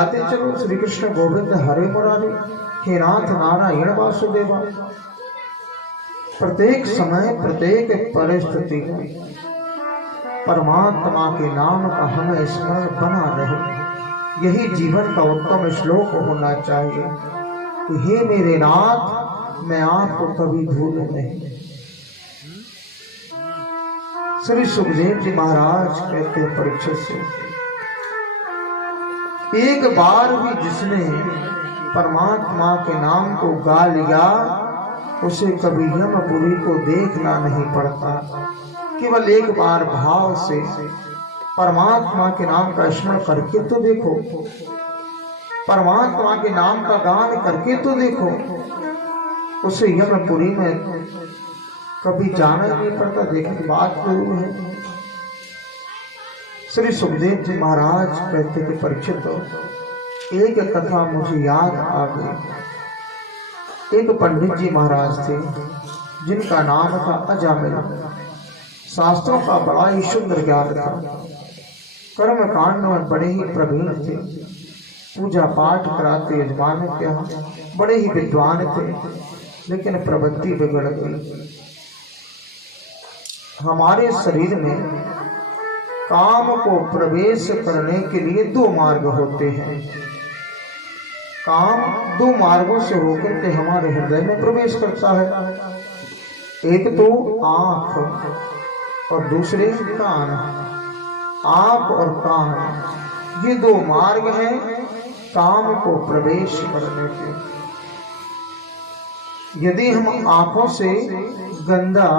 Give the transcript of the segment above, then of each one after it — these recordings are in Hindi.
गाते चलो श्री कृष्ण गोविंद हरे मुरारी, हे नाथ नारायण वासुदेवा। प्रत्येक समय प्रत्येक परिस्थिति में परमात्मा के नाम का हमें स्मरण बना रहे, यही जीवन का उत्तम श्लोक होना चाहिए कि हे मेरे नाथ मैं आपको कभी भूलूं नहीं। श्री सुखदेव जी महाराज कहते परीक्षित से, एक बार भी जिसने परमात्मा के नाम को गा लिया उसे कभी यमपुरी को देखना नहीं पड़ता। केवल एक बार भाव से परमात्मा के नाम का स्मरण करके तो देखो, परमात्मा के नाम का गान करके तो देखो, उसे यमपुरी में कभी जाना नहीं पड़ता। देखने की बात जरूर है। श्री सुखदेव जी महाराज कहते थे परीक्षित, एक कथा मुझे याद आ गई। एक पंडित जी महाराज थे जिनका नाम था अजामिल। शास्त्रों का बड़ा ही सुंदर ज्ञान था, कर्म कांड में बड़े ही प्रवीण थे, पूजा पाठ कराते यजमान के यहाँ बड़े ही विद्वान थे, लेकिन प्रवृत्ति बिगड़ गई। हमारे शरीर में काम को प्रवेश करने के लिए दो मार्ग होते हैं। काम दो मार्गों से होकर के हमारे हृदय में प्रवेश करता है, एक तो आंख और दूसरे कान। आंख और कान ये दो मार्ग हैं काम को प्रवेश करने के। यदि हम आंखों से गंदा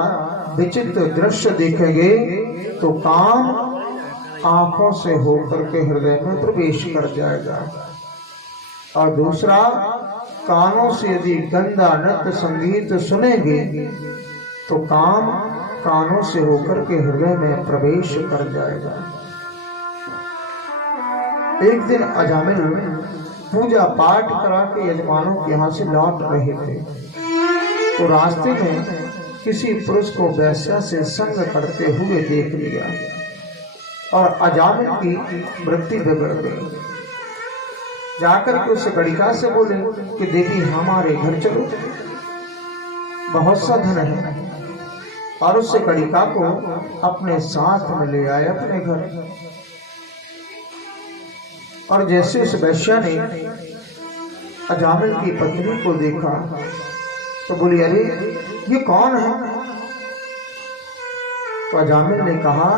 विचित्र दृश्य देखेंगे तो काम आंखों से होकर के हृदय में प्रवेश कर जाएगा, और दूसरा कानों से यदि गंदा नृत्य संगीत सुनेंगे तो काम कानों से होकर के हृदय में प्रवेश कर जाएगा। एक दिन अजामिल पूजा पाठ करा के यजमानों के यहाँ से लौट रहे थे, तो रास्ते में किसी पुरुष को वेश्या से संग करते हुए देख लिया और अजामिल की वृत्ति बिगड़ गई। जाकर के उस गणिका से बोले कि देवी हमारे घर चलो, बहुत सा धन है, और उस गणिका को अपने साथ में ले आए अपने घर। और जैसे उस वैश्या ने अजामिल की पत्नी को देखा तो बोली, अरे ये कौन है? तो अजामिल ने कहा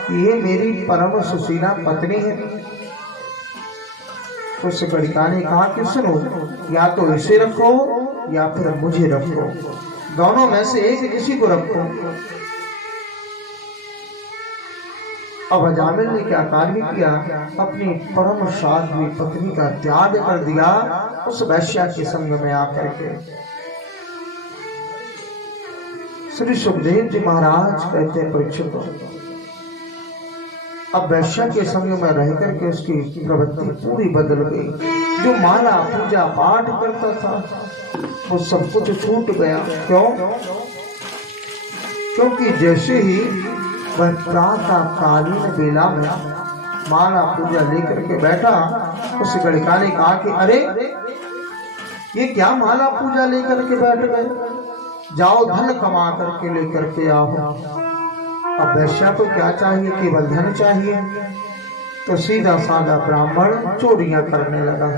कि ये मेरी परम सुशीला पत्नी है। तो उस गणिका ने कहा कि सुनो, या तो इसे रखो या फिर मुझे रखो, दोनों में से एक किसी को रखो। अब अजामिल ने क्या कार्य किया, अपनी परम साध्वी पत्नी का त्याग कर दिया उस वैश्या के संग में आकर के। श्री सुखदेव जी महाराज कहते हैं परीक्षित, अब वैश्या के संग में रह करके उसकी प्रवृत्ति पूरी बदल गई। जो माला पूजा पाठ करता था वो सब कुछ छूट गया। क्यों? क्योंकि जैसे ही वह प्रातः कालीन बेला में माला पूजा लेकर के बैठा, उस गणिका ने कहा कि अरे ये क्या माला पूजा लेकर के बैठ गए, जाओ धन कमा करके लेकर के आओ। अब वैश्या को क्या चाहिए, केवल धन चाहिए, तो सीधा साधा ब्राह्मण चोरियां करने लगा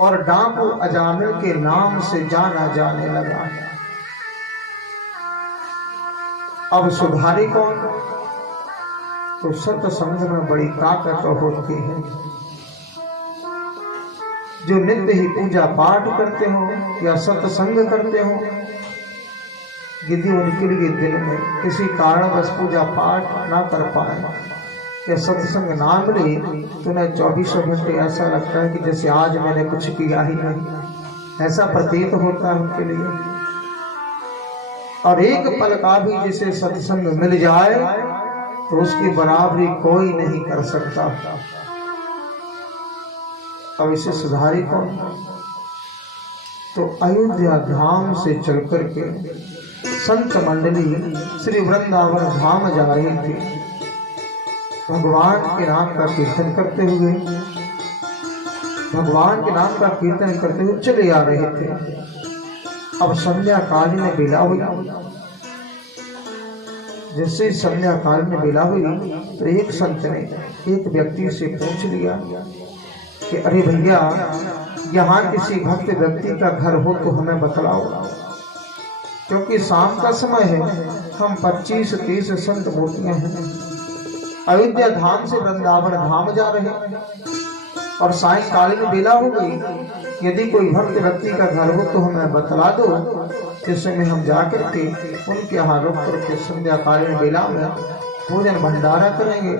और डाकू अजामिल के नाम से जाना जाने लगा। अब सुधारी कौन? तो सत्संग में बड़ी ताकत होती है। जो नित्य ही पूजा पाठ करते हो या सत्संग करते हो, यदि उनके लिए दिन में किसी कारणवश पूजा पाठ ना कर पाए या सत्संग ना मिले तो उन्हें 24 घंटे ऐसा लगता है कि जैसे आज मैंने कुछ किया ही नहीं, ऐसा प्रतीत होता है उनके लिए। और एक पल का भी जिसे सत्संग मिल जाए तो उसकी बराबरी कोई नहीं कर सकता। अब इसे सुधारी कौन? तो अयोध्या धाम से चल करके संत मंडली श्री वृंदावन धाम जा रही थी। भगवान के नाम का कीर्तन करते हुए भगवान के नाम का कीर्तन करते हुए चले आ रहे थे। अब संध्या काल में बेला हुई। जैसे संध्या काल में बेला हुई तो एक संत ने एक व्यक्ति से पूछ लिया कि अरे भैया, यहाँ किसी भक्त व्यक्ति का घर हो तो हमें बतलाओ, क्योंकि शाम का समय है, हम 25-30 संत मूर्तियां हैं, अयोध्या धाम से वृंदावन धाम जा रहे हैं और सायंकाल में बेला हो गई। यदि कोई भक्त व्यक्ति का घर हो तो हमें बतला दो, जिससे में हम जाकर के उनके यहाँ रुक करके संध्या काल में बेला में भोजन भंडारा करेंगे,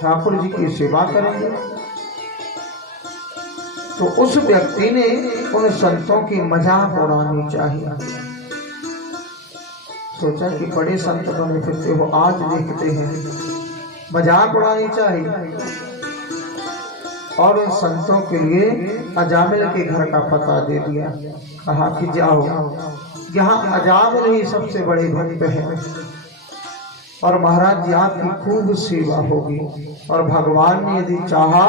ठाकुर जी की सेवा करेंगे। तो उस व्यक्ति ने उन संतों की मजाक उड़ानी चाहिए। सोचा कि बड़े संत बने फिरते हो, आज देखते हैं, मजाक उड़ानी चाहिए। और उन संतों के लिए अजामिल के घर का पता दे दिया। कहा कि जाओ, यहाँ अजामिल ही सबसे बड़े भक्त हैं और महाराज जी आपकी खूब सेवा होगी, और भगवान ने यदि चाहा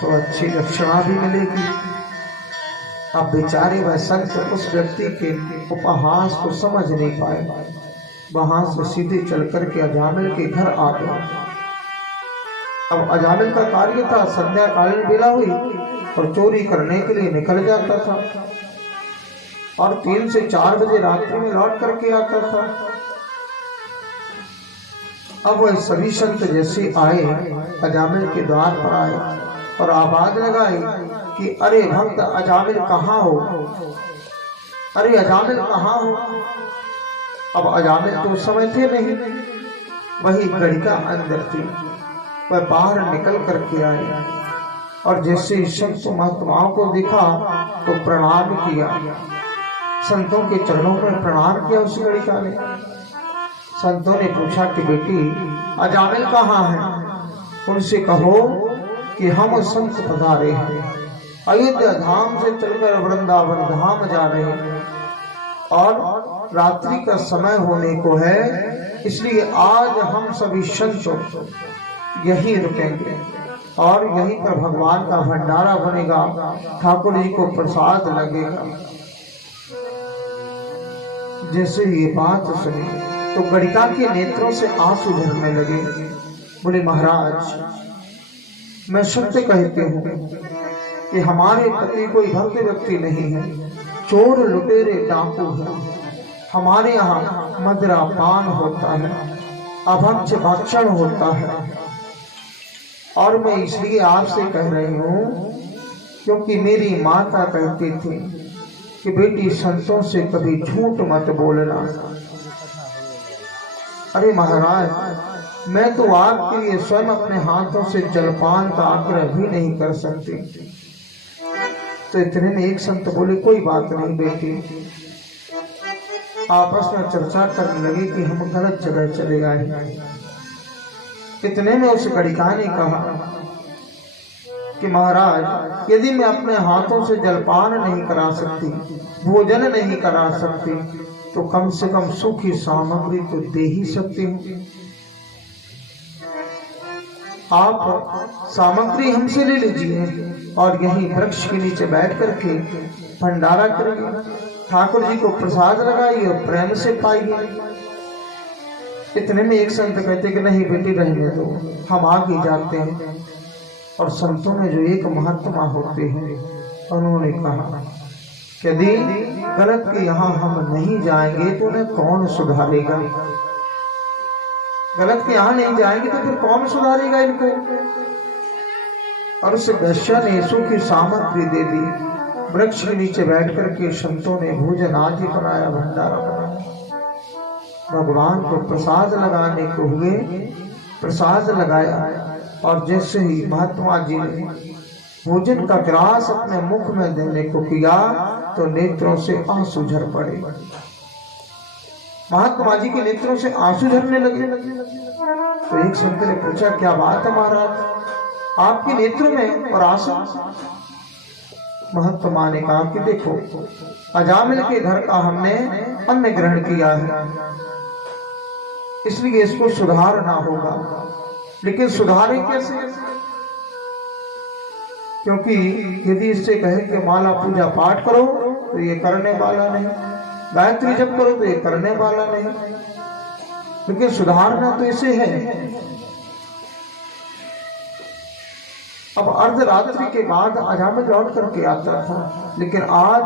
तो अच्छी दक्षिणा भी मिलेगी। अब बेचारे वह संत उस व्यक्ति के उपहास को समझ नहीं पाए, वहां से सीधे चल करके अजामिल के घर आ गए। अब अजामिल का कार्य था, संध्या काल में बेला हुई और चोरी करने के लिए निकल जाता था और 3 से 4 बजे रात्रि में लौट करके आता था। अब वह सभी संत जैसे आए, अजामिल के द्वार पर आए और आवाज लगाई कि अरे भक्त अजामिल कहाँ हो, अरे अजामिल कहाँ हो। अब अजामिल तो समय थे नहीं, वही गड़िका अंदर थी, वह बाहर निकल करके आए और जैसे संत महात्माओं को दिखा तो प्रणाम किया, संतों के चरणों में प्रणाम किया उस गड़िका ने। संतों ने पूछा कि बेटी अजामिल कहाँ है, उनसे कहो कि हम संत पधारे हैं, अयोध्या धाम से चलकर वृंदावन धाम जा रहे हैं और रात्रि का समय होने को है, इसलिए आज हम सभी संत यही रुकेंगे और यहीं पर भगवान का भंडारा बनेगा, ठाकुर जी को प्रसाद लगेगा। जैसे ये बात सुनी तो गड़िका के नेत्रों से आंसू झरने लगे। बोले महाराज, मैं सत्य कहती हूँ कि हमारे पति कोई भक्त व्यक्ति नहीं है, चोर लुटेरे डाकू है। हमारे यहाँ मदिरा पान होता है, अभक्ष भक्षण होता है, और मैं इसलिए आपसे कह रही हूँ क्योंकि मेरी माता कहती थी कि बेटी संतों से कभी झूठ मत बोलना। अरे महाराज, मैं तो आपके लिए स्वयं अपने हाथों से जलपान का आग्रह भी नहीं कर सकती। तो इतने में एक संत बोले कोई बात नहीं बेटी। आपस में चर्चा करने लगे कि हम गलत जगह चले आए। इतने में उस गड़िका ने कहा कि महाराज, यदि मैं अपने हाथों से जलपान नहीं करा सकती, भोजन नहीं करा सकती, तो कम से कम सूखी सामग्री तो दे ही सकती हूँ। आप सामग्री हमसे ले लीजिए और यहीं वृक्ष के नीचे बैठ करके भंडारा करिए, ठाकुर जी को प्रसाद लगाइए और प्रेम से पाइए। इतने में एक संत कहते कि नहीं बेटी रहने दो, हम आगे जाते हैं। और संतों में जो एक महात्मा होते हैं, उन्होंने कहा यदि गलत के यहाँ हम नहीं जाएंगे तो उन्हें कौन सुधारेगा, गलत के यहाँ नहीं जाएंगे तो फिर कौन सुधारेगा इनको। और उस वैश्या ने सूखी सामग्री दे दी। वृक्ष के नीचे बैठ करके संतों ने भोजन आदि बनाया, भंडारा बनाया। भगवान को प्रसाद लगाने को हुए, प्रसाद लगाया और जैसे ही महात्मा जी ने भोजन का ग्रास अपने मुख में देने को किया तो नेत्रों से आंसू झर पड़े। महात्मा जी के नेत्रों से आंसू झरने लगे। तो एक संत ने पूछा क्या बात है महाराज, आपके नेत्रों में और आंसू। महात्मा ने कहा कि देखो, अजामिल के घर का हमने अन्न ग्रहण किया है, इसलिए इसको सुधारना होगा। लेकिन सुधारे कैसे? क्योंकि यदि इससे कहे कि माला पूजा पाठ करो तो ये करने वाला नहीं, गायत्री जप करो तो ये करने वाला नहीं, क्योंकि सुधारना तो इसे है। अब अर्धरात्रि के बाद अजामिल लौट करके आता था, लेकिन आज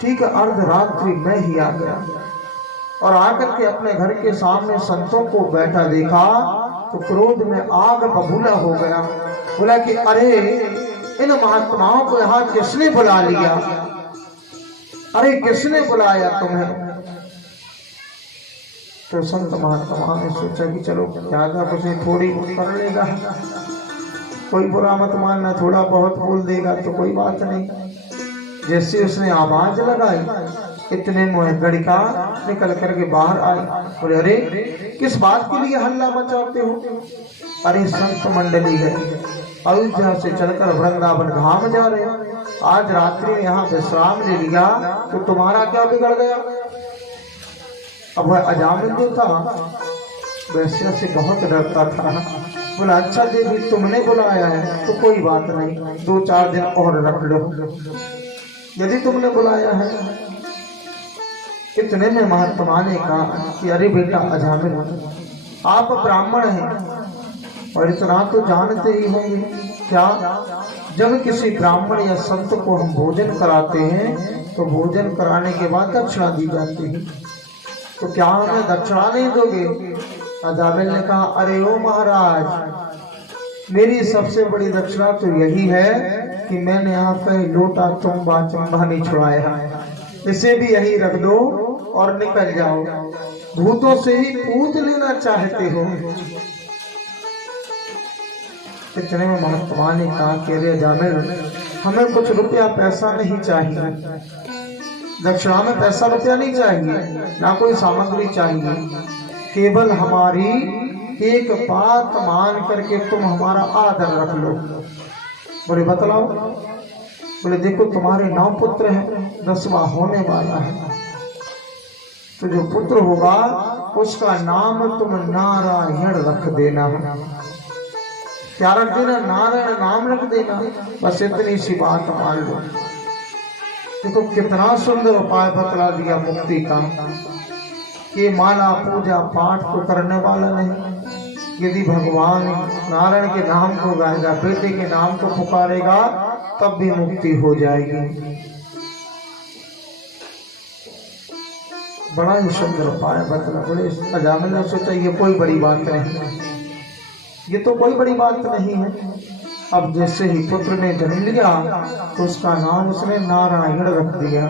ठीक अर्धरात्रि में ही आ गया और आकर के अपने घर के सामने संतों को बैठा देखा तो क्रोध में आग बबूला हो गया। बोला कि अरे इन महात्माओं को यहाँ किसने बुला लिया, अरे किसने बुलाया तुम्हें। तो संत महात्मा ने सोचा कि चलो ज्यादा कुछ थोड़ी कर लेगा, कोई बुरा मत मानना, थोड़ा बहुत बोल देगा तो कोई बात नहीं। जैसे उसने आवाज लगाई इतने में गड़िका निकल करके बाहर आई। बोले अरे किस बात के लिए हल्ला मचाते हो। अरे संत मंडली है, अयोध्या से चलकर वृंदावन धाम जा रहे, आज रात्रि में यहाँ विश्राम ले लिया तो तुम्हारा क्या बिगड़ गया। अब वह अजामिल जो था वैश्या से बहुत डरता था। बोला अच्छा देवी तुमने बुलाया है तो कोई बात नहीं, 2-4 दिन और रख लो, यदि तुमने बुलाया है। इतने में महात्मा ने कहा कि अरे बेटा अजामिल, आप ब्राह्मण हैं और इतना तो जानते ही होंगे क्या, जब किसी ब्राह्मण या संत को हम भोजन कराते हैं तो भोजन कराने के बाद दक्षिणा दी जाती है, तो क्या हमें दक्षिणा नहीं दोगे। अजामिल ने कहा अरे ओ महाराज, मेरी सबसे बड़ी दक्षिणा तो यही है कि मैंने आप पे लोटा तुम्बा चंबा नहीं छुड़ाया, इसे भी यही रख दो और निकल जाओ, भूतों से ही पूत लेना चाहते हो। इतने में महात्मा ने कहा कि अरे अजामिल, हमें कुछ रुपया पैसा नहीं चाहिए, दक्षिणा में पैसा रुपया नहीं चाहिए, ना कोई सामग्री चाहिए, केवल हमारी एक बात मान करके तुम हमारा आदर रख लो। बोले बतलाओ। बोले देखो तुम्हारे 9 पुत्र हैं, 10वां होने वाला है, तो जो पुत्र होगा उसका नाम तुम नारायण रख देना। क्या रख देना? नारायण नाम रख देना, बस इतनी सी बात मान लो। देखो कितना सुंदर उपाय बतला दिया मुक्ति का, कि माला पूजा पाठ को करने वाला नहीं, यदि भगवान नारायण के नाम को गाएगा, बेटे के नाम को पुकारेगा, तब भी मुक्ति हो जाएगी। बड़ा ही सुंदर उपाय बतला। बोले अजामिल ने सोचा ये कोई बड़ी बात नहीं, ये तो कोई बड़ी बात नहीं है। अब जैसे ही पुत्र ने जन्म लिया तो उसका नाम उसने नारायण रख दिया।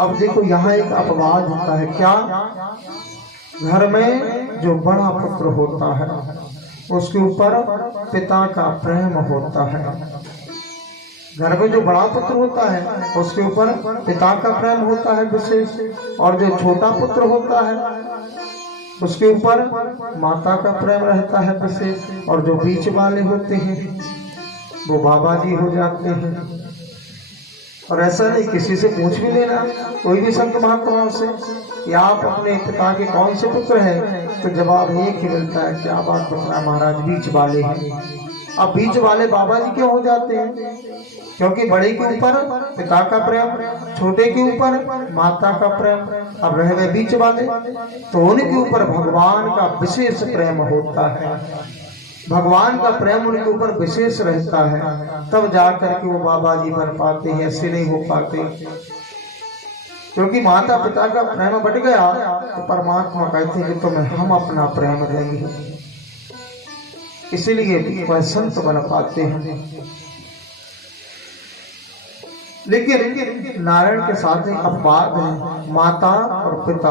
अब देखो यहाँ एक अपवाद होता है, क्या? घर में जो बड़ा पुत्र होता है उसके ऊपर पिता का प्रेम होता है। घर में जो बड़ा पुत्र होता है उसके ऊपर पिता का प्रेम होता है विशेष, और जो छोटा पुत्र होता है उसके ऊपर माता का प्रेम रहता है विशेष, और जो बीच वाले होते हैं वो बाबा जी हो जाते हैं। और ऐसा नहीं, किसी से पूछ भी लेना, कोई भी संत महात्माओं से, कि आप अपने पिता के कौन से पुत्र हैं, तो जवाब एक ही मिलता है, क्या बात बता महाराज, बीच वाले हैं। अब बीच वाले बाबा जी क्यों हो जाते हैं? क्योंकि बड़े के ऊपर पिता का प्रेम, छोटे के ऊपर माता का प्रेम। अब रह गए बीच वाले, तो उनके ऊपर भगवान का विशेष प्रेम होता है, भगवान का प्रेम उनके ऊपर विशेष रहता है, तब जाकर के वो बाबा जी बन पाते हैं, ऐसे नहीं हो पाते। क्योंकि माता पिता का प्रेम बढ़ गया तो परमात्मा कहते हैं कि तुम्हें हम अपना प्रेम देंगे, इसीलिए वह संत बन पाते हैं। लेकिन नारायण के साथ एक अपवाद है, माता और पिता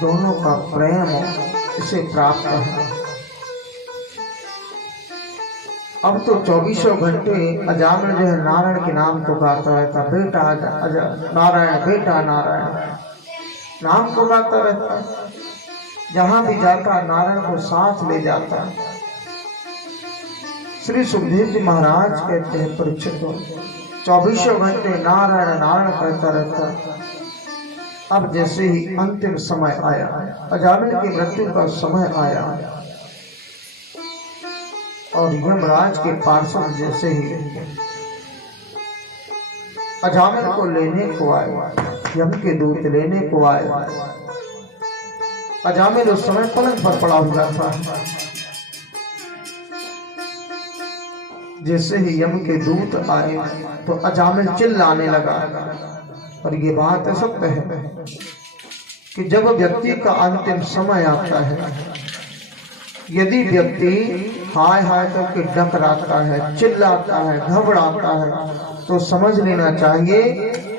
दोनों का प्रेम इसे प्राप्त है। अब तो 24 घंटे अजामिल जो है नारायण के नाम को गाता रहता, बेटा नारायण, बेटा नारायण नाम को गाता रहता, जहां भी जाता नारायण को साथ ले जाता। श्री सुखदेव जी महाराज कहते हैं परीक्षित को 24 घंटे नारायण नारायण कहता रहता। अब जैसे ही अंतिम समय आया, अजामिल की मृत्यु का समय आया, और यमराज के पार्षद जैसे ही अजामिल को लेने को आए, यम के दूत लेने को आए। अजामिल उस समय पलंग पर पड़ा हुआ था। जैसे ही यम के दूत आए तो अजामिल चिल्लाने लगा। और ये बात सत्य है कि जब व्यक्ति का अंतिम समय आता है, यदि व्यक्ति हाय हाय करके डकराता है, चिल्लाता है, घबराता है, तो समझ लेना चाहिए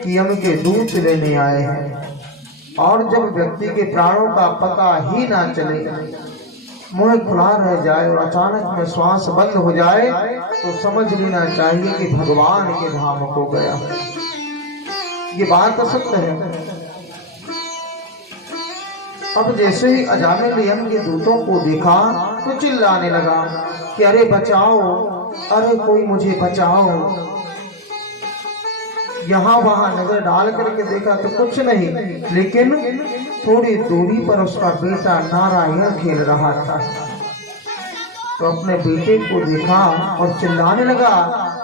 कि यम के दूत लेने आए हैं। और जब व्यक्ति के प्राणों का पता ही ना चले, मुंह खुला रह जाए और अचानक में श्वास बंद हो जाए, तो समझ लेना चाहिए कि भगवान के धाम को गया। ये बात सत्य है। अब जैसे ही अजामिल ने यम के दूतों को देखा तो चिल्लाने लगा कि अरे बचाओ, अरे कोई मुझे बचाओ। यहाँ वहां नजर डाल करके देखा तो कुछ नहीं, लेकिन थोड़ी दूरी पर उसका बेटा नारायण खेल रहा था। तो अपने बेटे को देखा और चिल्लाने लगा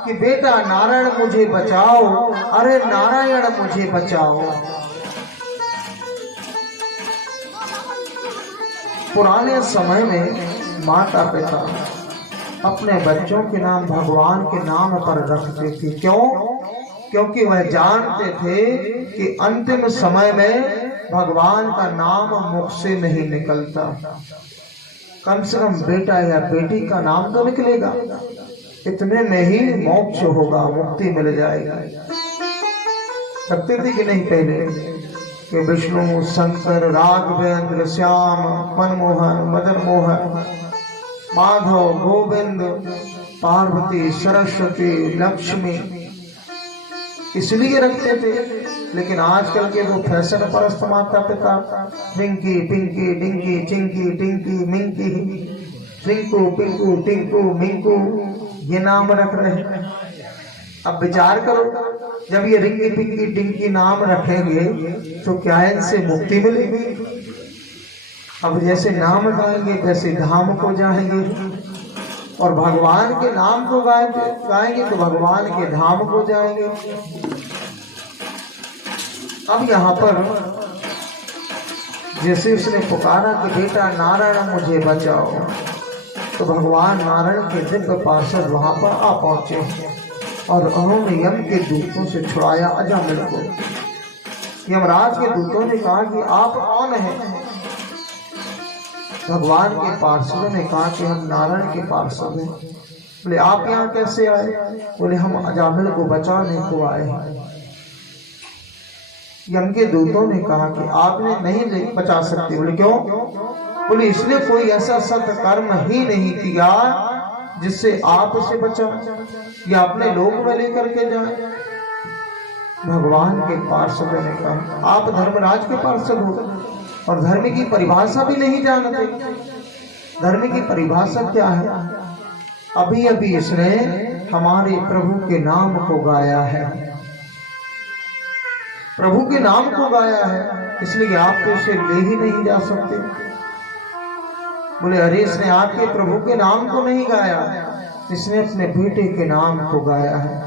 कि बेटा नारायण मुझे बचाओ, अरे नारायण मुझे बचाओ। पुराने समय में माता पिता अपने बच्चों के नाम भगवान के नाम पर रखते थे। क्यों? क्योंकि वह जानते थे कि अंतिम समय में भगवान का नाम मुख से नहीं निकलता। कम से कम बेटा या बेटी का नाम तो निकलेगा, इतने में ही मोक्ष होगा, मुक्ति मिल जाएगी। सकते थे कि नहीं पहले कि विष्णु, शंकर, राघवेंद्र, श्याम, मनमोहन, मदन मोहन, माधव, गोविंद, पार्वती, सरस्वती, लक्ष्मी इसलिए रखते थे। लेकिन आजकल के वो फैशन परस्त माता पिता रिंकी, पिंकी, डिंकी, चिंकी, टिंकी, मिंकी, रिंकू, पिंकू, टिंकू, मिंकू ये नाम रख रहे हैं। अब विचार करो, जब ये रिंकी, पिंकी, टिंकी नाम रखेंगे तो क्या इनसे मुक्ति मिलेगी? अब जैसे नाम गाएंगे वैसे धाम को जाएंगे, और भगवान के नाम को गाएंगे तो भगवान के धाम को जाएंगे। अब यहाँ पर जैसे उसने पुकारा कि बेटा नारायण मुझे बचाओ, तो भगवान नारायण के दिव्य पार्षद वहां पर आ पहुंचे और उन्होंने यम के दूतों से छुड़ाया अजामिल को। यमराज के दूतों ने कहा कि आप कौन हैं? भगवान के पार्षदों ने कहा कि हम नारायण के पार्षद हैं। बोले आप यहाँ कैसे आए? बोले हम अजामिल को बचाने को आए हैं। यम के दूतों ने कहा कि आपने नहीं बचा सकते। बोले क्यों? बोले इसलिए कोई ऐसा सत्य कर्म ही नहीं किया जिससे आप उसे बचा या अपने लोक में लेकर के जाए। भगवान के पार्षदों ने कहा आप धर्मराज के पार्षद हो और धर्म की परिभाषा भी नहीं जानते। धर्म की परिभाषा क्या है? अभी अभी इसने हमारे प्रभु के नाम को गाया है, प्रभु के नाम को गाया है, इसलिए आप तो इसे ले ही नहीं जा सकते। बोले अरे इसने आपके प्रभु के नाम को नहीं गाया, इसने अपने बेटे के नाम को गाया है।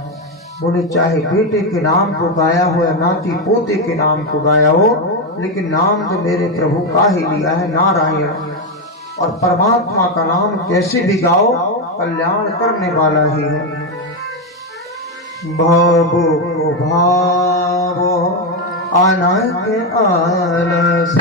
बोले चाहे बेटे के नाम को गाया हो या नाती पोते के नाम को गाया हो, लेकिन नाम तो मेरे प्रभु का ही लिया है, नारायण। और परमात्मा का नाम कैसे भी गाओ, कल्याण करने वाला ही है। भावो को भावो अनंत आलस